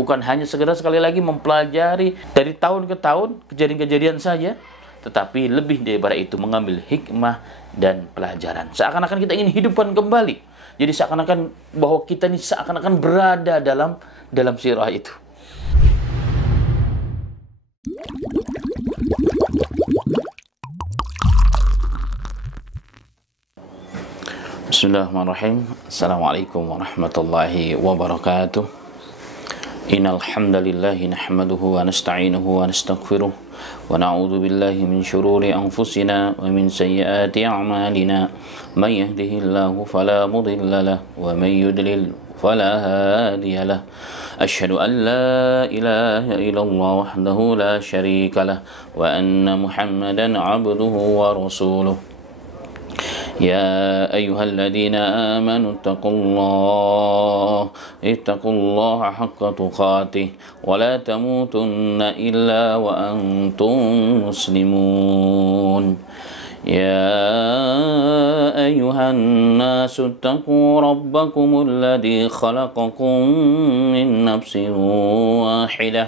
Bukan hanya sekedar sekali lagi mempelajari dari tahun ke tahun kejadian-kejadian saja, tetapi lebih daripada itu mengambil hikmah dan pelajaran. Seakan-akan kita ingin hidupkan kembali. Jadi seakan-akan bahwa kita ini seakan-akan berada dalam sirah itu. Bismillahirrahmanirrahim. Assalamualaikum warahmatullahi wabarakatuh. Innal hamdalillahi nahmaduhu wa nasta'inuhu wa nastaghfiruh wa na'udzu billahi min shururi anfusina wa min sayyiati a'malina. May yahdihillahu fala mudilla lahu wa may yudlil fala hadiya lahu. Asyhadu an la ilaha illallah wahdahu la syarika lahu wa anna Muhammadan 'abduhu wa rasuluh. يا أيها الذين آمنوا اتقوا الله حق تقاته ولا تموتن إلا وأنتم مسلمون يا أيها الناس اتقوا ربكم الذي خلقكم من نفس واحدة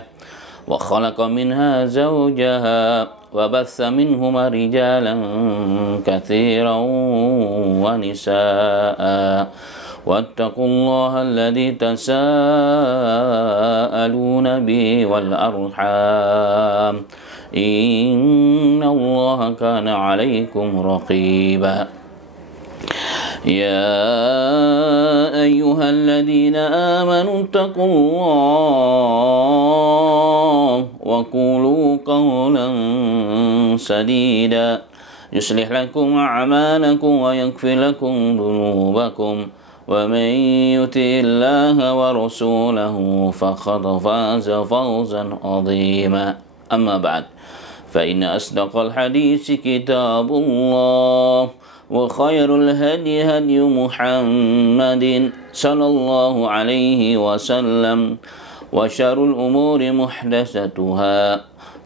وخلق منها زوجها وبث منهما رجالا كثيرا ونساء واتقوا الله الذي تساءلون به والأرحام إن الله كان عليكم رقيبا يا أيها الذين آمنوا اتقوا الله وقولوا قولا سديدا يصلح لكم أعمالكم ويغفر لكم ذنوبكم ومن يطع الله ورسوله فقد فاز فوزا عظيما أما بعد فإن أصدق الحديث كتاب الله وخير الهدي هدي محمد صلى الله عليه وسلم وشر الأمور محدثاتها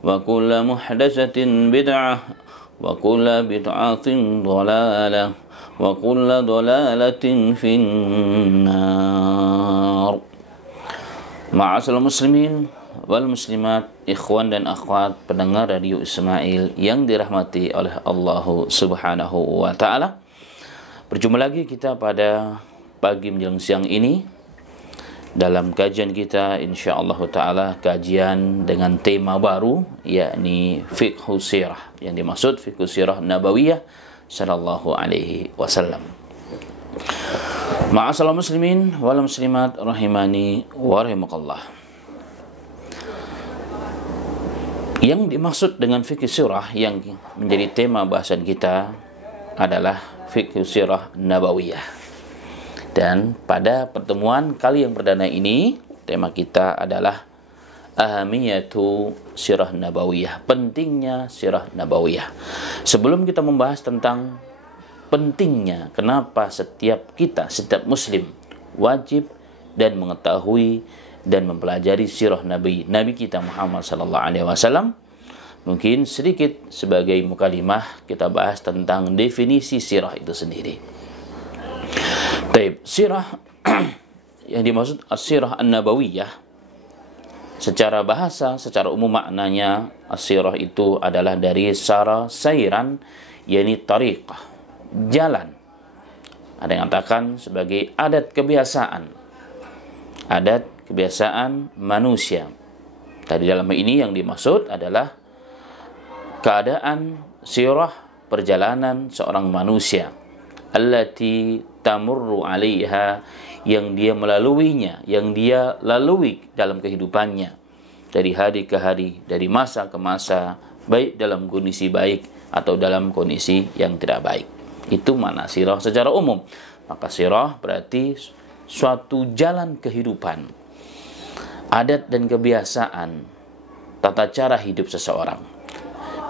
وكل محدثة بدعة وكل بدعة ضلالة وكل ضلالة في النار. Ma'asyiral muslimin wal muslimat, ikhwan dan akhwat pendengar Radio Ismail yang dirahmati oleh Allah Subhanahu wa taala. Berjumpa lagi kita pada pagi menjelang siang ini dalam kajian kita insyaallah taala, kajian dengan tema baru yakni fiqhu sirah. Yang dimaksud fiqhu sirah nabawiyah sallallahu alaihi wasallam. Ma'asyiral muslimin wal muslimat rahimani wa rahimakallah. Yang dimaksud dengan fikih sirah yang menjadi tema bahasan kita adalah fikih sirah nabawiyah. Dan pada pertemuan kali yang perdana ini, tema kita adalah ahamiyatu sirah nabawiyah, pentingnya sirah nabawiyah. Sebelum kita membahas tentang pentingnya, kenapa setiap muslim wajib dan mengetahui dan mempelajari sirah Nabi kita Muhammad sallallahu alaihi wasallam, mungkin sedikit sebagai mukadimah kita bahas tentang definisi sirah itu sendiri. Taib, sirah yang dimaksud as-sirah an-nabawiyah secara bahasa, secara umum maknanya as-sirah itu adalah dari sara sairan, yakni tariqah, jalan. Ada yang katakan sebagai adat kebiasaan manusia. Tadi dalam ini yang dimaksud adalah keadaan sirah, perjalanan seorang manusia, allati tamurru 'alaiha, yang dia melaluinya, yang dia lalui dalam kehidupannya dari hari ke hari, dari masa ke masa, baik dalam kondisi baik atau dalam kondisi yang tidak baik. Itu makna sirah secara umum. Maka sirah berarti suatu jalan kehidupan, adat dan kebiasaan, tata cara hidup seseorang.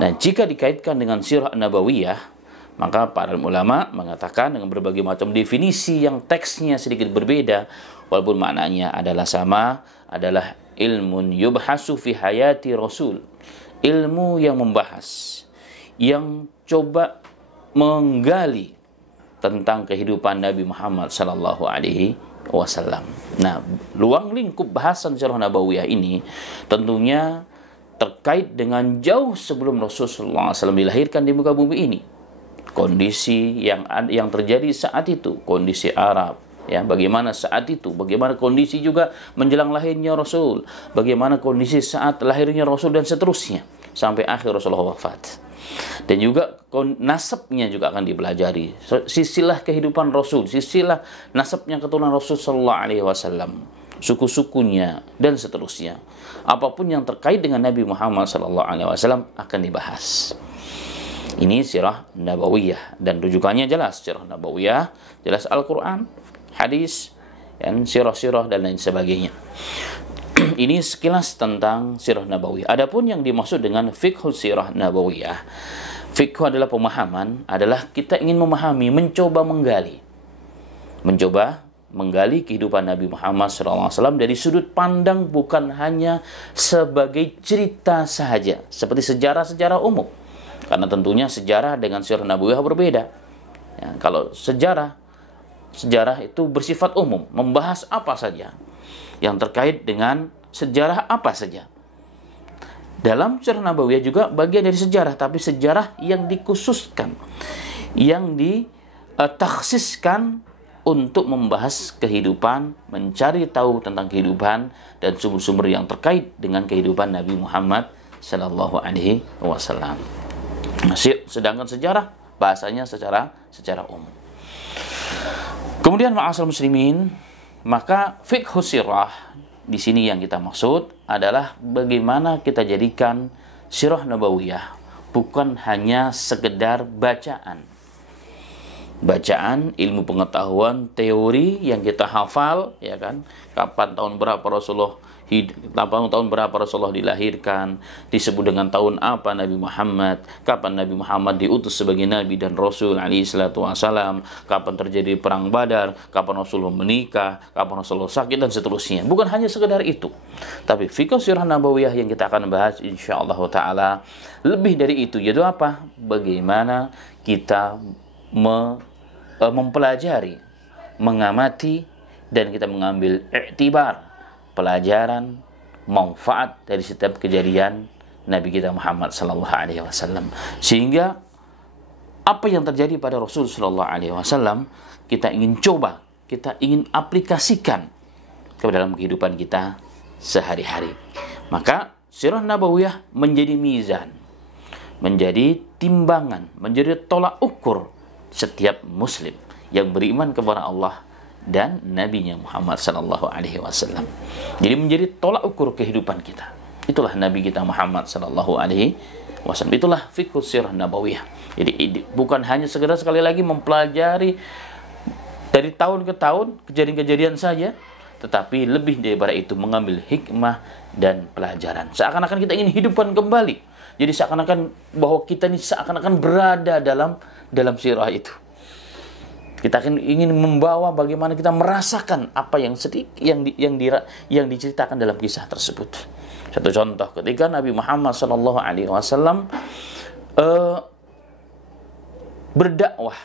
Nah, jika dikaitkan dengan sirah nabawiyah, maka para ulama mengatakan dengan berbagai macam definisi yang teksnya sedikit berbeda, walaupun maknanya adalah sama, adalah ilmun yubhasu fi hayati rasul, ilmu yang membahas, yang coba menggali tentang kehidupan Nabi Muhammad sallallahu alaihi wasallam. Nah, luang lingkup bahasan sirah nabawiyah ini tentunya terkait dengan jauh sebelum Rasulullah SAW dilahirkan di muka bumi ini. Kondisi yang terjadi saat itu, kondisi Arab, ya, bagaimana saat itu, bagaimana kondisi juga menjelang lahirnya Rasul, bagaimana kondisi saat lahirnya Rasul dan seterusnya sampai akhir Rasulullah wafat. Dan juga nasabnya juga akan dipelajari. Sisilah kehidupan Rasul, sisilah nasabnya keturunan Rasul sallallahu alaihi wasallam, suku-sukunya dan seterusnya. Apapun yang terkait dengan Nabi Muhammad sallallahu alaihi wasallam akan dibahas. Ini sirah nabawiyah dan rujukannya jelas sirah nabawiyah, jelas Al-Qur'an, hadis, dan sirah-sirah dan lain sebagainya. Ini sekilas tentang sirah nabawiyah. Adapun yang dimaksud dengan fiqh sirah nabawiyah, fiqh adalah pemahaman, adalah kita ingin memahami, mencoba menggali kehidupan Nabi Muhammad SAW dari sudut pandang bukan hanya sebagai cerita saja, seperti sejarah-sejarah umum. Karena tentunya sejarah dengan sirah nabawiyah berbeda. Ya, kalau sejarah itu bersifat umum, membahas apa saja yang terkait dengan sejarah apa saja. Dalam sirah nabawiyah juga bagian dari sejarah, tapi sejarah yang dikhususkan, yang ditakhsiskan untuk membahas kehidupan, mencari tahu tentang kehidupan dan sumber-sumber yang terkait dengan kehidupan Nabi Muhammad sallallahu alaihi wasallam. Sedangkan sejarah bahasanya secara umum. Kemudian ma'asyiral muslimin, maka fiqh sirah di sini yang kita maksud adalah bagaimana kita jadikan sirah nabawiyah bukan hanya sekedar bacaan, ilmu pengetahuan, teori yang kita hafal, ya kan? Kapan tahun berapa Rasulullah tahun berapa Rasulullah dilahirkan, disebut dengan tahun apa Nabi Muhammad, kapan Nabi Muhammad diutus sebagai Nabi dan Rasul alaihi salatu wassalam, kapan terjadi perang Badar, kapan Rasulullah menikah, kapan Rasulullah sakit dan seterusnya. Bukan hanya sekedar itu, tapi fikih sirah nabawiyah yang kita akan bahas insyaallah taala lebih dari itu, yaitu apa? Bagaimana kita mempelajari, mengamati, dan kita mengambil iktibar, pelajaran, manfaat dari setiap kejadian Nabi kita Muhammad sallallahu alaihi wasallam, sehingga apa yang terjadi pada Rasul sallallahu alaihi wasallam kita ingin coba, kita ingin aplikasikan ke dalam kehidupan kita sehari-hari. Maka sirah nabawiyah menjadi mizan, menjadi timbangan, menjadi tolak ukur setiap muslim yang beriman kepada Allah dan Nabi-Nya Muhammad sallallahu alaihi wasallam. Jadi menjadi tolak ukur kehidupan kita. Itulah Nabi kita Muhammad sallallahu alaihi wasallam. Itulah fiqh sirah nabawiyah. Jadi bukan hanya sekedar sekali lagi mempelajari dari tahun ke tahun kejadian-kejadian saja, tetapi lebih daripada itu mengambil hikmah dan pelajaran. Seakan-akan kita ingin hidupkan kembali. Jadi seakan-akan bahwa kita ini seakan-akan berada dalam sirah itu. Kita akan ingin membawa bagaimana kita merasakan apa yang diceritakan dalam kisah tersebut. Satu contoh, ketika Nabi Muhammad sallallahu alaihi wasallam berdakwah,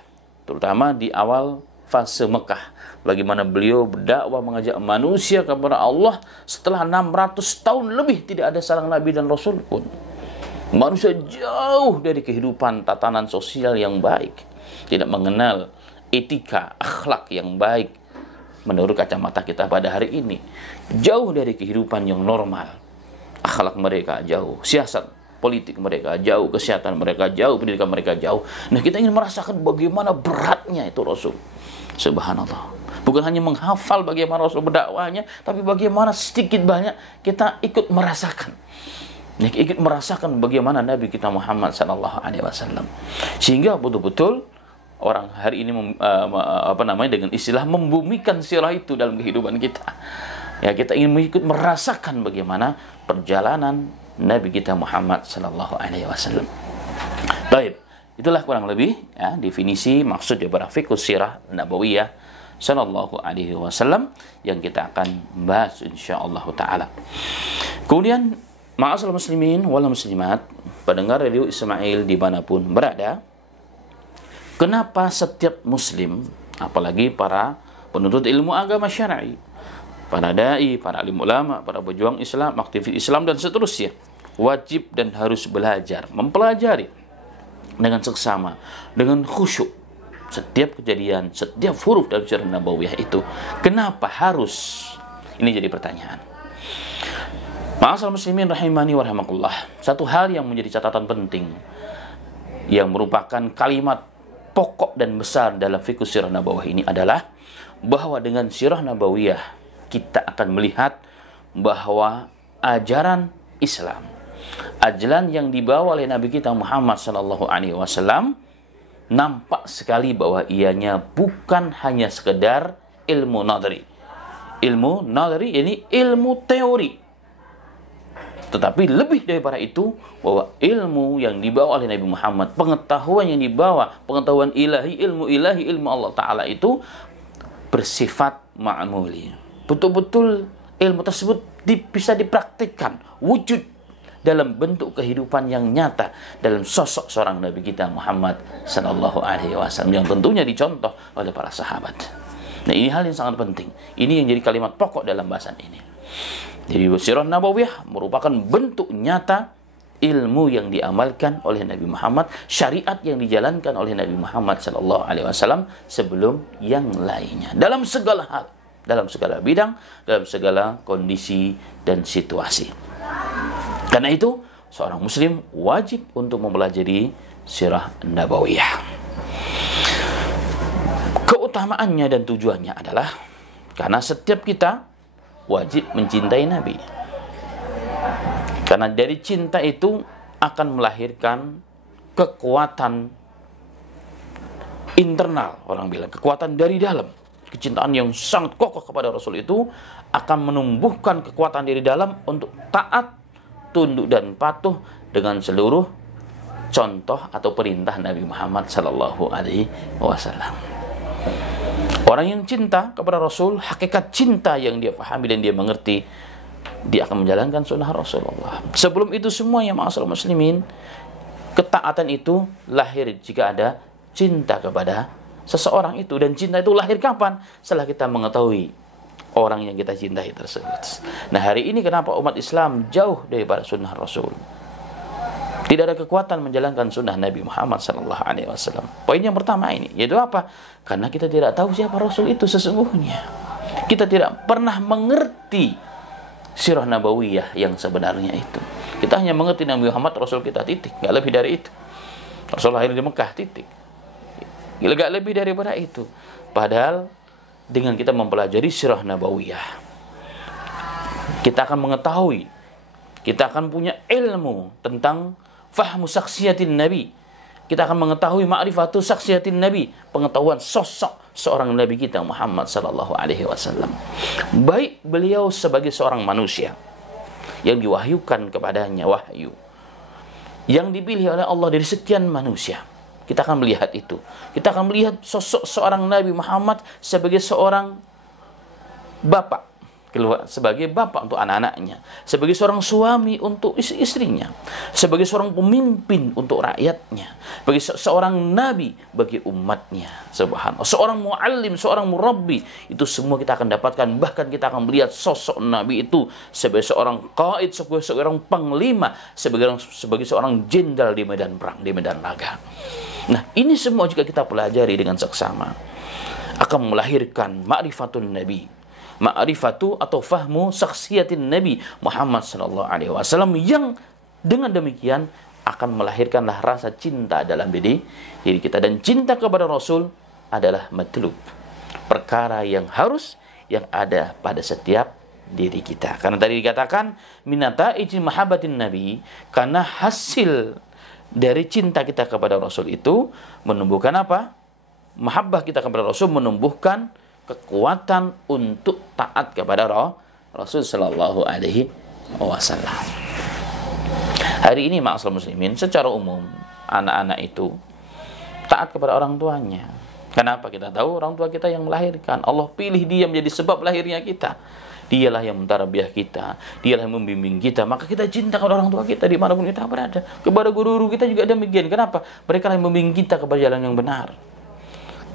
terutama di awal fase Mekah, bagaimana beliau berdakwah mengajak manusia kepada Allah setelah 600 tahun lebih tidak ada seorang nabi dan rasul pun. Manusia jauh dari kehidupan tatanan sosial yang baik, tidak mengenal etika, akhlak yang baik menurut kacamata kita pada hari ini. Jauh dari kehidupan yang normal. Akhlak mereka jauh, siasat politik mereka jauh, kesehatan mereka jauh, pendidikan mereka jauh. Nah, kita ingin merasakan bagaimana beratnya itu Rasul. Subhanallah. Bukan hanya menghafal bagaimana Rasul berdakwahnya, tapi bagaimana sedikit banyak kita ikut merasakan. Ikut merasakan bagaimana Nabi kita Muhammad sallallahu alaihi wasallam. Sehingga betul-betul orang hari ini dengan istilah membumikan sirah itu dalam kehidupan kita. Ya, kita ingin ikut merasakan bagaimana perjalanan Nabi kita Muhammad sallallahu alaihi wasallam. Baik, itulah kurang lebih ya definisi maksud daripada fiqh sirah nabawiyah sallallahu alaihi wasallam yang kita akan bahas insyaallah taala. Kemudian ma'asyiral muslimin wal muslimat, pendengar radio Ismail dimanapun berada, kenapa setiap muslim, apalagi para penuntut ilmu agama syar'i, para dai, para alim ulama, para pejuang Islam, aktivis Islam dan seterusnya, wajib dan harus belajar, mempelajari dengan seksama, dengan khusyuk setiap kejadian, setiap huruf dalam sirah nabawiyah itu. Kenapa harus? Ini jadi pertanyaan. Ma'asyiral muslimin rahimani wa rahimakumullah. Satu hal yang menjadi catatan penting, yang merupakan kalimat pokok dan besar dalam fikih sirah nabawiyah ini adalah bahwa dengan sirah nabawiyah kita akan melihat bahwa ajaran Islam, ajaran yang dibawa oleh Nabi kita Muhammad sallallahu alaihi wasallam, nampak sekali bahwa ianya bukan hanya sekedar ilmu nadri. Ilmu nadri ini ilmu teori. Tetapi lebih daripada itu, bahwa ilmu yang dibawa oleh Nabi Muhammad, pengetahuan yang dibawa, pengetahuan ilahi, ilmu Allah Ta'ala itu bersifat ma'muli. Betul-betul ilmu tersebut bisa dipraktikkan, wujud dalam bentuk kehidupan yang nyata dalam sosok seorang Nabi kita Muhammad sallallahu alaihi wasallam yang tentunya dicontoh oleh para sahabat. Nah, ini hal yang sangat penting. Ini yang jadi kalimat pokok dalam bahasan ini. Jadi sirah nabawiyah merupakan bentuk nyata ilmu yang diamalkan oleh Nabi Muhammad, syariat yang dijalankan oleh Nabi Muhammad sallallahu alaihi wasallam sebelum yang lainnya, dalam segala hal, dalam segala bidang, dalam segala kondisi dan situasi. Karena itu, seorang muslim wajib untuk mempelajari sirah nabawiyah. Keutamaannya dan tujuannya adalah karena setiap kita wajib mencintai Nabi. Karena dari cinta itu akan melahirkan kekuatan internal, orang bilang, kekuatan dari dalam. Kecintaan yang sangat kokoh kepada Rasul itu akan menumbuhkan kekuatan dari dalam untuk taat, tunduk dan patuh dengan seluruh contoh atau perintah Nabi Muhammad sallallahu alaihi wasallam. Orang yang cinta kepada Rasul, hakikat cinta yang dia pahami dan dia mengerti, dia akan menjalankan sunnah Rasulullah. Sebelum itu semua yang ma'asyiral muslimin, ketaatan itu lahir jika ada cinta kepada seseorang itu. Dan cinta itu lahir kapan? Setelah kita mengetahui orang yang kita cintai tersebut. Nah, hari ini kenapa umat Islam jauh daripada sunnah Rasul? Tidak ada kekuatan menjalankan sunnah Nabi Muhammad SAW. Poin yang pertama ini, yaitu apa? Karena kita tidak tahu siapa Rasul itu sesungguhnya. Kita tidak pernah mengerti sirah nabawiyah yang sebenarnya itu. Kita hanya mengerti Nabi Muhammad Rasul kita, titik. Gak lebih dari itu. Rasul lahir di Mekah, titik. Gak lebih daripada itu. Padahal dengan kita mempelajari sirah nabawiyah, kita akan mengetahui, kita akan punya ilmu tentang fahmu saksiyatin Nabi. Kita akan mengetahui ma'rifatu saksiyatin Nabi, pengetahuan sosok seorang Nabi kita Muhammad sallallahu alaihi wasallam. Baik beliau sebagai seorang manusia yang diwahyukan kepadanya wahyu, yang dipilih oleh Allah dari sekian manusia. Kita akan melihat itu. Kita akan melihat sosok seorang Nabi Muhammad sebagai seorang bapak, sebagai bapak untuk anak-anaknya, sebagai seorang suami untuk istrinya, sebagai seorang pemimpin untuk rakyatnya, sebagai seorang nabi bagi umatnya. Subhanallah. Seorang muallim, seorang murabbi, itu semua kita akan dapatkan. Bahkan kita akan melihat sosok nabi itu sebagai seorang qaid, sebagai seorang panglima, sebagai seorang jenderal di medan perang, di medan laga. Nah, ini semua jika kita pelajari dengan seksama akan melahirkan ma'rifatun nabi, ma'rifatu atau fahmu saksiyatin Nabi Muhammad sallallahu alaihi wasallam, yang dengan demikian akan melahirkanlah rasa cinta dalam diri kita. Dan cinta kepada Rasul adalah matlub, perkara yang harus, yang ada pada setiap diri kita. Karena tadi dikatakan minata'ijil mahabbatin Nabi, karena hasil dari cinta kita kepada Rasul itu menumbuhkan apa? Mahabbah kita kepada Rasul menumbuhkan kekuatan untuk taat kepada Rasul sallallahu alaihi wasallam. Hari ini ma'asyiral muslimin, secara umum anak-anak itu taat kepada orang tuanya. Kenapa? Kita tahu orang tua kita yang melahirkan. Allah pilih dia menjadi sebab lahirnya kita. Dialah yang mentarbiyah kita, dialah yang membimbing kita. Maka kita cinta kepada orang tua kita dimanapun kita berada. Kepada guru-guru kita juga demikian. Kenapa? Mereka yang membimbing kita kepada jalan yang benar.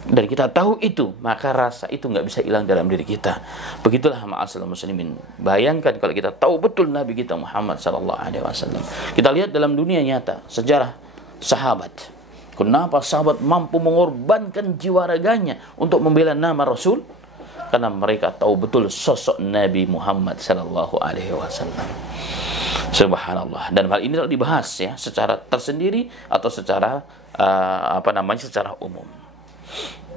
dan kita tahu itu, maka rasa itu nggak bisa hilang dalam diri kita. Begitulah ma'asyiral muslimin. Bayangkan kalau kita tahu betul Nabi kita Muhammad sallallahu alaihi wasallam. Kita lihat dalam dunia nyata sejarah sahabat. Kenapa sahabat mampu mengorbankan jiwa raganya untuk membela nama Rasul? Karena mereka tahu betul sosok Nabi Muhammad sallallahu alaihi wasallam. Subhanallah. Dan hal ini telah dibahas ya secara tersendiri atau secara secara umum.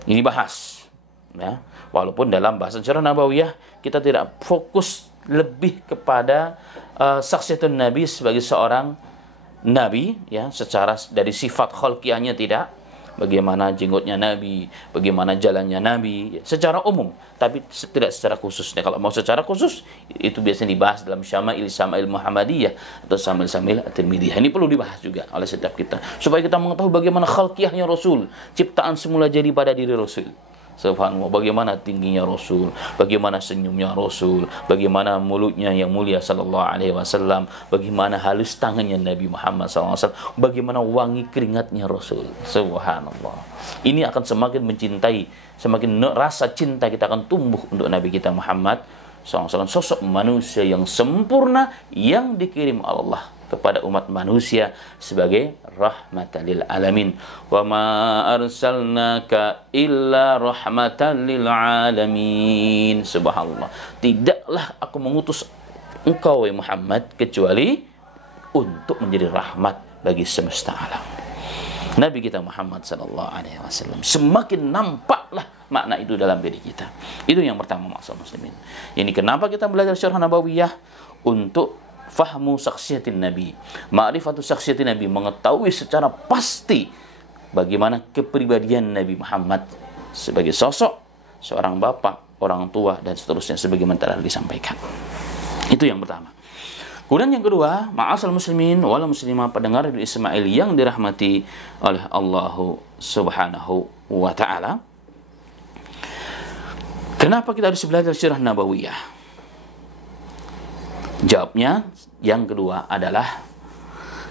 Ini bahas ya. Walaupun dalam bahasan Sirah Nabawiyah kita tidak fokus lebih kepada saksiyatun Nabi sebagai seorang Nabi ya, secara dari sifat khalqiyahnya tidak, bagaimana jenggotnya Nabi, bagaimana jalannya Nabi, ya, secara umum, tapi tidak secara khusus. Nah, kalau mau secara khusus, itu biasanya dibahas dalam Syama'il Muhammadiyah atau Syama'il At-Tirmidhiyah. Ini perlu dibahas juga oleh setiap kita, supaya kita mengetahui bagaimana khalqiyahnya Rasul, ciptaan semula jadi pada diri Rasul. Subhanallah, bagaimana tingginya Rasul, bagaimana senyumnya Rasul, bagaimana mulutnya yang mulia sallallahu alaihi wasallam, bagaimana halus tangannya Nabi Muhammad sallallahu alaihi wasallam, bagaimana wangi keringatnya Rasul. Subhanallah. Ini akan semakin mencintai, semakin rasa cinta kita akan tumbuh untuk Nabi kita Muhammad sallallahu alaihi wasallam, sosok manusia yang sempurna yang dikirim Allah kepada umat manusia sebagai rahmatan lil alamin. Wa ma arsalnaka illa rahmatan lil alamin. Subhanallah. Tidaklah aku mengutus engkau wahai Muhammad kecuali untuk menjadi rahmat bagi semesta alam. Nabi kita Muhammad sallallahu alaihi wasallam semakin nampaklah makna itu dalam diri kita. Itu yang pertama, maksud muslimin. Ini kenapa kita belajar Sirah Nabawiyah, untuk fahmu saksiyatin Nabi, ma'rifatu saksiyatin Nabi, mengetahui secara pasti bagaimana kepribadian Nabi Muhammad sebagai sosok seorang bapak, orang tua, dan seterusnya sebagaimana telah disampaikan. Itu yang pertama. Kemudian yang kedua, ma'asal muslimin wal muslimah, pendengar Radio Ismail yang dirahmati oleh Allah Subhanahu wa taala. Kenapa kita harus belajar Sirah Nabawiyah? Jawabnya yang kedua adalah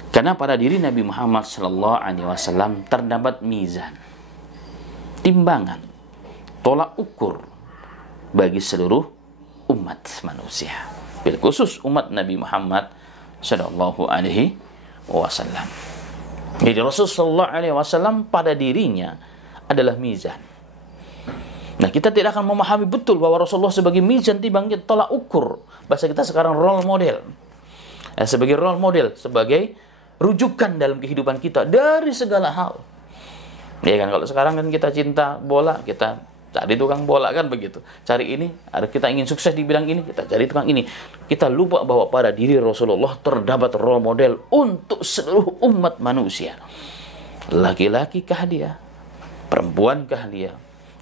karena pada diri Nabi Muhammad sallallahu alaihi wasallam terdapat mizan, timbangan, tolak ukur bagi seluruh umat manusia, bil khusus umat Nabi Muhammad sallallahu alaihi wasallam. Jadi Rasul sallallahu alaihi wasallam pada dirinya adalah mizan. Nah, kita tidak akan memahami betul bahwa Rasulullah sebagai mizan, timbangnya, tolak ukur. Bahasa kita sekarang role model. Sebagai role model, sebagai rujukan dalam kehidupan kita dari segala hal. Ya kan, kalau sekarang kan kita cinta bola, kita cari tukang bola kan begitu. Cari ini, kita ingin sukses di bidang ini, kita cari tukang ini. Kita lupa bahwa pada diri Rasulullah terdapat role model untuk seluruh umat manusia. Laki-lakikah dia? Perempuankah dia?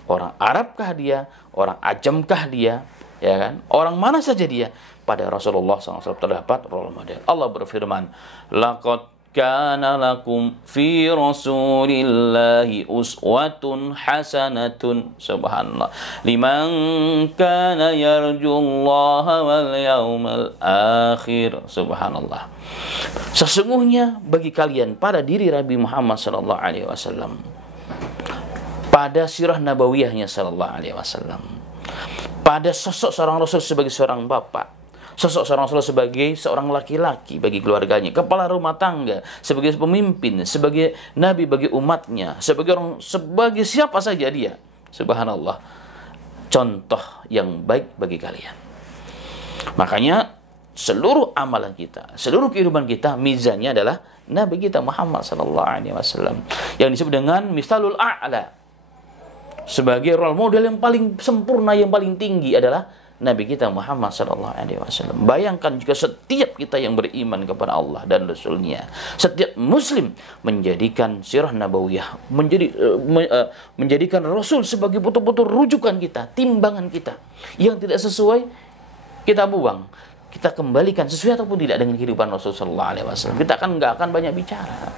Orang Arabkah dia? Orang Ajamkah dia? Ya kan? Orang mana saja dia? Pada Rasulullah SAW terdapat role model. Allah berfirman, laqad kana lakum fi rasulillahi uswatun hasanatun. Subhanallah. Liman kana yarjullaha wal yawmal akhir. Subhanallah. Sesungguhnya bagi kalian pada diri Nabi Muhammad SAW, pada sirah nabawiyahnya sallallahu alaihi wasallam, pada sosok seorang Rasul sebagai seorang bapak, sosok seorang Rasul sebagai seorang laki-laki bagi keluarganya, kepala rumah tangga, sebagai pemimpin, sebagai nabi bagi umatnya, sebagai siapa saja dia. Subhanallah. Contoh yang baik bagi kalian. Makanya seluruh amalan kita, seluruh kehidupan kita, mizannya adalah Nabi kita Muhammad sallallahu alaihi wasallam, yang disebut dengan misalul a'la. Sebagai role model yang paling sempurna, yang paling tinggi adalah Nabi kita Muhammad sallallahu alaihi wasallam. Bayangkan juga setiap kita yang beriman kepada Allah dan Rasul-Nya, setiap muslim menjadikan sirah nabawiyah, menjadikan Rasul sebagai betul-betul rujukan kita, timbangan kita. Yang tidak sesuai kita buang, kita kembalikan sesuai ataupun tidak dengan kehidupan Rasul sallallahu alaihi wasallam. Kita nggak akan banyak bicara.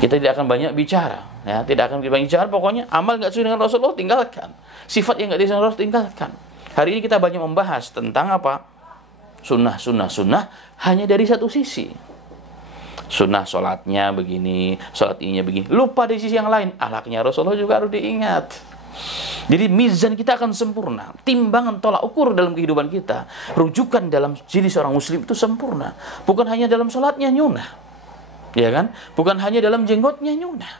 Kita tidak akan banyak bicara, ya, tidak akan banyak bicara. Pokoknya amal nggak sesuai dengan Rasulullah, tinggalkan. Sifat yang nggak sesuai dengan Rasul, tinggalkan. Hari ini kita banyak membahas tentang apa? Sunnah hanya dari satu sisi. Sunnah sholatnya begini, sholat ininya begini. Lupa di sisi yang lain, akhlaknya Rasulullah juga harus diingat. Jadi mizan kita akan sempurna. Timbangan tolak ukur dalam kehidupan kita, rujukan dalam diri seorang muslim itu sempurna. Bukan hanya dalam sholatnya nyunah, ya kan? Bukan hanya dalam jenggotnya nyunah,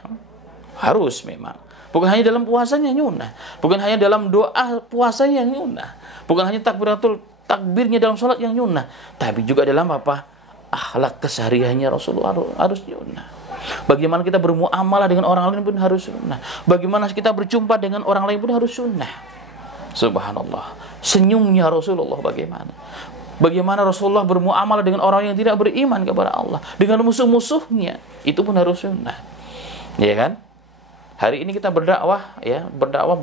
harus memang. Bukan hanya dalam puasanya nyunah, bukan hanya dalam doa puasanya nyunah, bukan hanya takbirnya dalam sholat yang nyunah, tapi juga dalam apa? Akhlak kesehariannya Rasulullah harus nyunah. Bagaimana kita bermuamalah dengan orang lain pun harus sunnah. Bagaimana kita berjumpa dengan orang lain pun harus sunnah. Subhanallah. Senyumnya Rasulullah bagaimana? Bagaimana Rasulullah bermuamalah dengan orang yang tidak beriman kepada Allah, dengan musuh-musuhnya, itu pun harus sunnah. Ya kan? Hari ini kita berdakwah, ya, berdakwah,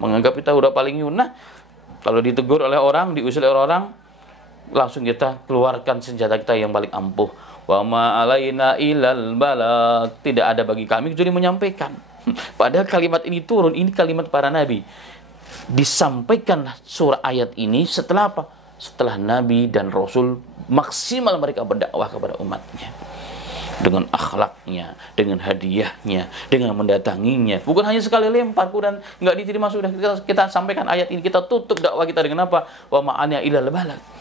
menganggap kita udah paling sunnah. Kalau ditegur oleh orang, diusir oleh orang, langsung kita keluarkan senjata kita yang paling ampuh. Wa ma alaina ilal balagh. Tidak ada bagi kami kecuali menyampaikan. Padahal kalimat ini turun, ini kalimat para nabi. Disampaikan surah ayat ini setelah apa? Setelah nabi dan rasul maksimal mereka berdakwah kepada umatnya. Dengan akhlaknya, dengan hadiahnya, dengan mendatanginya. Bukan hanya sekali lempar Quran, nggak diterima sudah kita sampaikan ayat ini, kita tutup dakwah kita dengan apa? Wa ma alaina ilal balagh.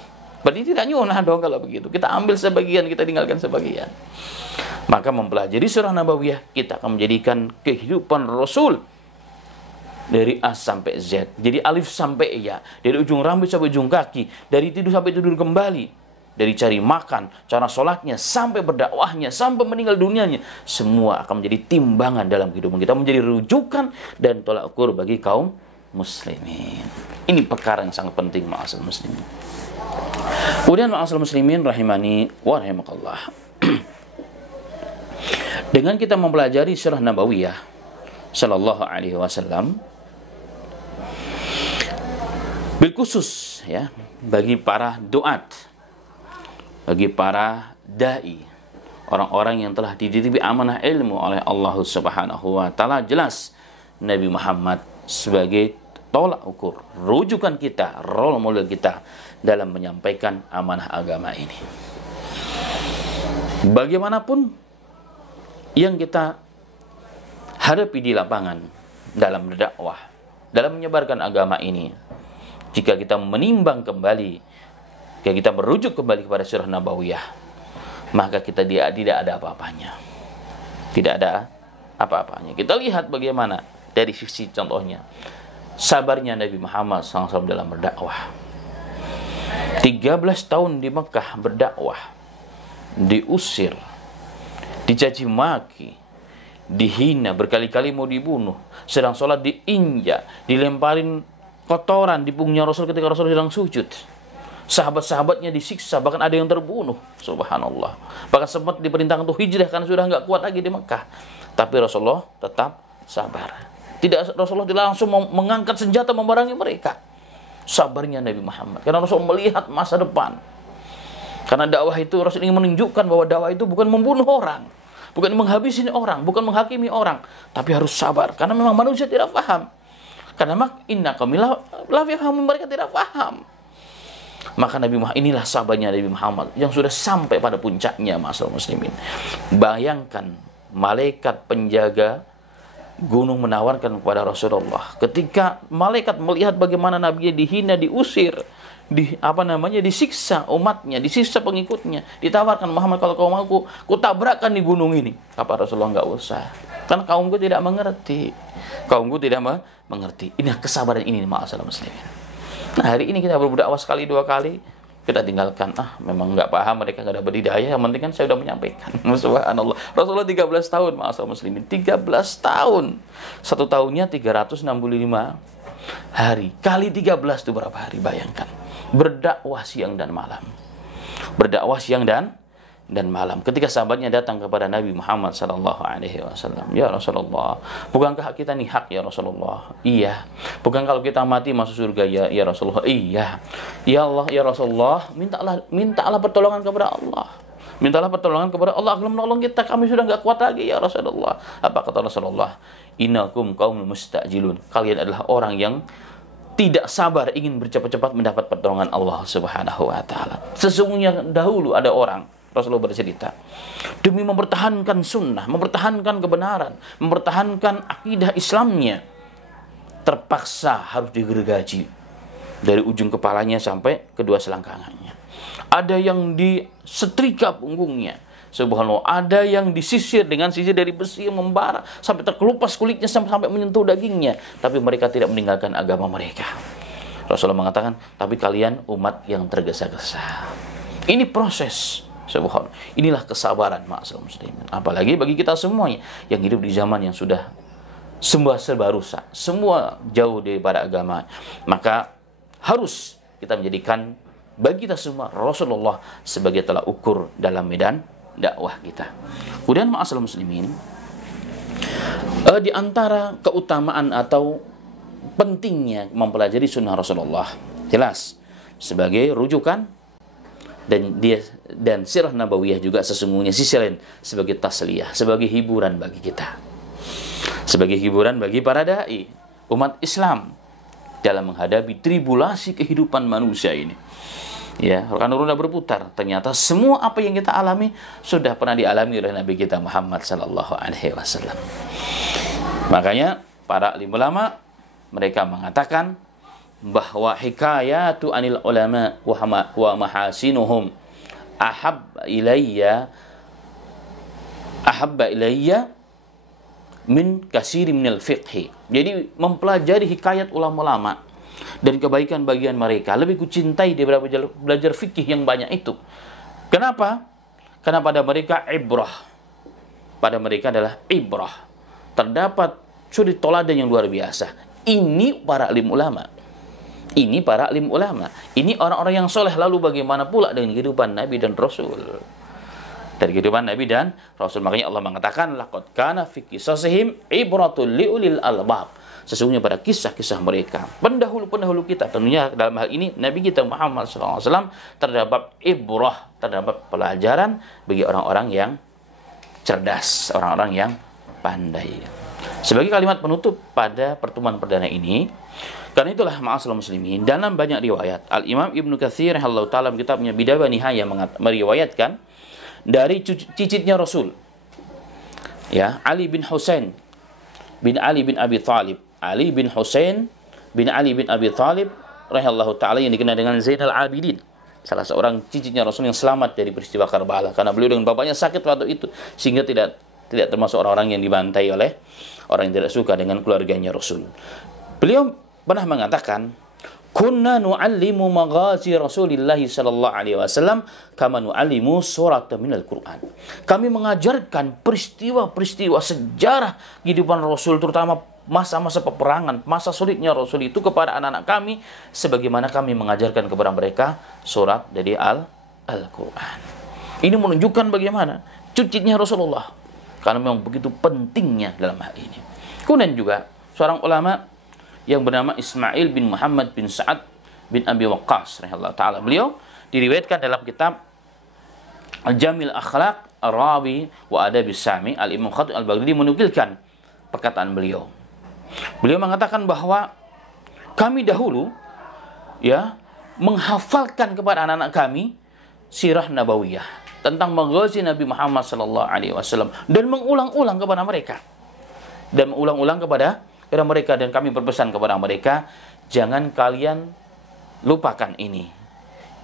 Berarti tidak nyunah dong kalau begitu. Kita ambil sebagian, kita tinggalkan sebagian. Maka mempelajari surah Nabawiyah, kita akan menjadikan kehidupan Rasul dari A sampai Z. Jadi alif sampai ya, dari ujung rambut sampai ujung kaki, dari tidur sampai tidur kembali, dari cari makan, cara sholatnya, sampai berdakwahnya, sampai meninggal dunianya, semua akan menjadi timbangan dalam kehidupan kita, menjadi rujukan dan tolak ukur bagi kaum muslimin. Ini perkara yang sangat penting, ma'asal muslimin. Kemudian ma'asal muslimin rahimani wa rahimakallah. Dengan kita mempelajari surah Nabawiyah sallallahu alaihi wasallam, bil khusus ya, bagi para duat, bagi para dai, orang-orang yang telah dititipi amanah ilmu oleh Allah Subhanahu wa taala, jelas Nabi Muhammad sebagai tolak ukur, rujukan kita, role model kita dalam menyampaikan amanah agama ini. Bagaimanapun yang kita hadapi di lapangan dalam berdakwah, dalam menyebarkan agama ini, jika kita menimbang kembali, jika kita merujuk kembali kepada surah Nabawiyah, maka kita tidak ada apa-apanya. Tidak ada apa-apanya. Kita lihat bagaimana dari sisi contohnya sabarnya Nabi Muhammad SAW dalam berdakwah. 13 tahun di Mekah berdakwah, diusir, dicaci maki, dihina, berkali-kali mau dibunuh, sedang sholat diinjak, dilemparin kotoran di punggungnya Rasul ketika Rasul sedang sujud. Sahabat-sahabatnya disiksa, bahkan ada yang terbunuh. Subhanallah. Bahkan sempat diperintahkan untuk hijrah karena sudah nggak kuat lagi di Mekah. Tapi Rasulullah tetap sabar. Tidak, Rasulullah tidak langsung mengangkat senjata memerangi mereka. Sabarnya Nabi Muhammad, karena Rasul melihat masa depan. Karena dakwah itu, Rasul ingin menunjukkan bahwa dakwah itu bukan membunuh orang, bukan menghabisi orang, bukan menghakimi orang, tapi harus sabar. Karena memang manusia tidak paham. Karena inna kami la yafhamun, mereka tidak paham. Maka Nabi Muhammad, inilah sabarnya Nabi Muhammad yang sudah sampai pada puncaknya, ma'asyiral muslimin. Bayangkan malaikat penjaga gunung menawarkan kepada Rasulullah, ketika malaikat melihat bagaimana Nabi dihina, diusir, disiksa umatnya, disiksa pengikutnya, ditawarkan, Muhammad, kalau kau mau ku tabrakkan di gunung ini. Apa Rasulullah? Enggak usah, karena kaumku tidak mengerti. Kaumku tidak mengerti. Ini kesabaran ini, ma'asyiral muslimin. Nah, hari ini kita berdakwah sekali dua kali, kita tinggalkan, memang nggak paham, mereka nggak dapat hidayah, yang penting kan saya sudah menyampaikan. Subhanallah. Rasulullah 13 tahun, ma'asyiral muslimin, 13 tahun. Satu tahunnya 365 hari. Kali 13 itu berapa hari? Bayangkan. Berdakwah siang dan malam. Berdakwah siang dan malam. Ketika sahabatnya datang kepada Nabi Muhammad SAW, ya Rasulullah, bukankah kita nih hak ya Rasulullah? Iya. Bukan kalau kita mati masuk surga ya Rasulullah? Iya. Ya Allah, ya Rasulullah, mintalah pertolongan kepada Allah. Mintalah pertolongan kepada Allah agar menolong kita. Kami sudah nggak kuat lagi ya Rasulullah. Apa kata Rasulullah? Innakum qaumul mustajilun. Kalian adalah orang yang tidak sabar, ingin bercepat-cepat mendapat pertolongan Allah Subhanahu wa taala. Sesungguhnya dahulu ada orang Rasulullah bercerita, demi mempertahankan sunnah, mempertahankan kebenaran, mempertahankan akidah Islamnya, terpaksa harus digergaji dari ujung kepalanya sampai kedua selangkangannya. Ada yang disetrika punggungnya, subhanallah. Ada yang disisir dengan sisir dari besi yang membara sampai terkelupas kulitnya sampai menyentuh dagingnya. Tapi mereka tidak meninggalkan agama mereka. Rasulullah mengatakan, tapi kalian umat yang tergesa-gesa. Ini proses, subhanallah. Inilah kesabaran ma'asyiral muslimin. Apalagi bagi kita semuanya yang hidup di zaman yang sudah semua serba rusak, semua jauh daripada agama. Maka harus kita menjadikan bagi kita semua Rasulullah sebagai tolak ukur dalam medan dakwah kita. Kemudian ma'asyiral muslimin, di antara keutamaan atau pentingnya mempelajari sunnah Rasulullah, jelas sebagai rujukan, dan sirah nabawiyah juga sesungguhnya sisi lain sebagai tasliyah, sebagai hiburan bagi kita, sebagai hiburan bagi para dai umat Islam dalam menghadapi tribulasi kehidupan manusia ini. Ya, karena roda berputar, ternyata semua apa yang kita alami sudah pernah dialami oleh Nabi kita Muhammad sallallahu alaihi wasallam. Makanya para alim ulama mereka mengatakan bahwa hikayatu anil ulama wa mahasinuhum ahabba ilayya min kasiri minal fiqhi. Jadi mempelajari hikayat ulama-ulama dan kebaikan bagian mereka lebih kucintai daripada belajar fikih yang banyak itu. Kenapa? Karena pada mereka ibrah. Pada mereka adalah ibrah. Terdapat suri toladan yang luar biasa. Ini para alim ulama. Ini para alim ulama. Ini orang-orang yang soleh. Lalu bagaimana pula dengan kehidupan Nabi dan Rasul? Dari kehidupan Nabi dan Rasul. Makanya Allah mengatakan, laqad kana fi qisasihim ibratul liulil albab. Sesungguhnya pada kisah-kisah mereka, pendahulu-pendahulu kita, tentunya dalam hal ini Nabi kita Muhammad SAW, terdapat ibrah, terdapat pelajaran bagi orang-orang yang cerdas, orang-orang yang pandai. Sebagai kalimat penutup pada pertemuan perdana ini, karena itulah ma'asyiral muslimin, dalam banyak riwayat, Al-Imam Ibnu Katsir rahimahullah ta'ala kitabnya Bidayah wa Nihayah meriwayatkan dari cicitnya Rasul, ya, Ali bin Husain bin Ali bin Abi Thalib. Ali bin Husain bin Ali bin Abi Thalib rahimahullah ta'ala yang dikenal dengan Zainal Abidin, salah seorang cicitnya Rasul yang selamat dari peristiwa Karbala, karena beliau dengan bapaknya sakit waktu itu sehingga tidak termasuk orang-orang yang dibantai oleh orang yang tidak suka dengan keluarganya Rasul. Beliau pernah mengatakan, kunna nu'allimu maghazi Rasulillah sallallahu alaihi wasallam kama nu'allimu surat minal Quran. Kami mengajarkan peristiwa-peristiwa sejarah kehidupan Rasul, terutama masa-masa peperangan, masa sulitnya Rasul itu kepada anak-anak kami, sebagaimana kami mengajarkan kepada mereka surat dari Al-Quran. Ini menunjukkan bagaimana cicitnya Rasulullah, karena memang begitu pentingnya dalam hal ini. Kemudian juga seorang ulama yang bernama Ismail bin Muhammad bin Sa'ad bin Abi Waqqas rahimahullah ta'ala, beliau diriwayatkan dalam kitab Al-Jamil Akhlaq Ar-Rawi wa Adabis Sami, Al-Imam Khatib Al-Baghdadi menukilkan perkataan beliau. Beliau mengatakan bahwa kami dahulu, ya, menghafalkan kepada anak-anak kami sirah nabawiyah tentang maghazi Nabi Muhammad sallallahu alaihi wasallam dan mengulang-ulang kepada mereka. Dan kami berpesan kepada mereka, jangan kalian lupakan ini.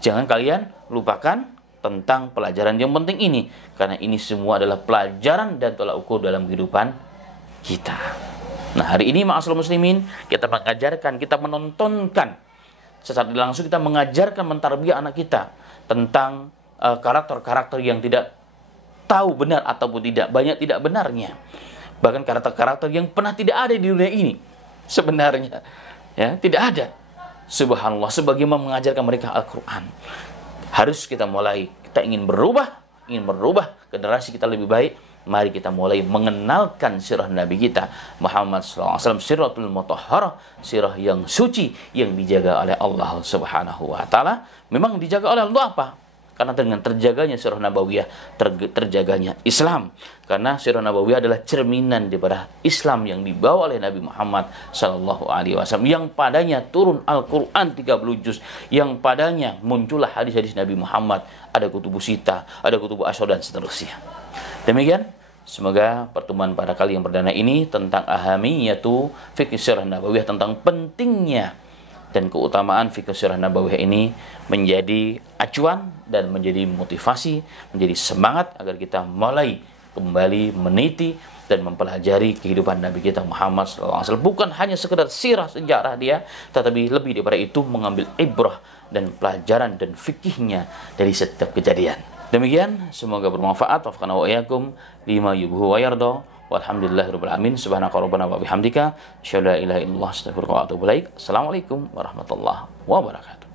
Jangan kalian lupakan tentang pelajaran yang penting ini, karena ini semua adalah pelajaran dan tolak ukur dalam kehidupan kita. Nah, hari ini ma'asyiral muslimin, kita mengajarkan, kita menontonkan secara langsung, kita mengajarkan, mentarbiyah anak kita tentang karakter-karakter yang tidak tahu benar ataupun tidak, banyak tidak benarnya. Bahkan karakter-karakter yang pernah tidak ada di dunia ini sebenarnya, ya, tidak ada. Subhanallah, sebagaimana mengajarkan mereka Al-Quran. Harus kita mulai, kita ingin berubah generasi kita lebih baik. Mari kita mulai mengenalkan sirah Nabi kita Muhammad SAW, siratul mutahharah, sirah yang suci, yang dijaga oleh Allah Subhanahu wa ta'ala. Memang dijaga oleh Allah apa? Karena dengan terjaganya sirah nabawiyah, terjaganya Islam. Karena sirah nabawiyah adalah cerminan daripada Islam yang dibawa oleh Nabi Muhammad sallallahu alaihi wasallam, yang padanya turun Al-Qur'an 30 juz, yang padanya muncullah hadis-hadis Nabi Muhammad, ada kutubus sita, ada kutubus asyar dan seterusnya. Demikian, semoga pertemuan pada kali yang perdana ini tentang ahamiyatu fikih sirah nabawiyah, tentang pentingnya dan keutamaan fikih sirah nabawiyah ini menjadi acuan dan menjadi motivasi, menjadi semangat agar kita mulai kembali meniti dan mempelajari kehidupan Nabi kita Muhammad SAW. Bukan hanya sekedar sirah sejarah dia, tetapi lebih daripada itu mengambil ibrah dan pelajaran dan fikihnya dari setiap kejadian. Demikian, semoga bermanfaat. Wafaqana wa iyyakum lima yubuhu wa yarda. Walhamdulillahirabbil alamin. Subhanaka rabbana wa bihamdika asyhadu an la ilaha illallah astaghfiruka wa atubu ilaik. Assalamualaikum warahmatullahi wabarakatuh.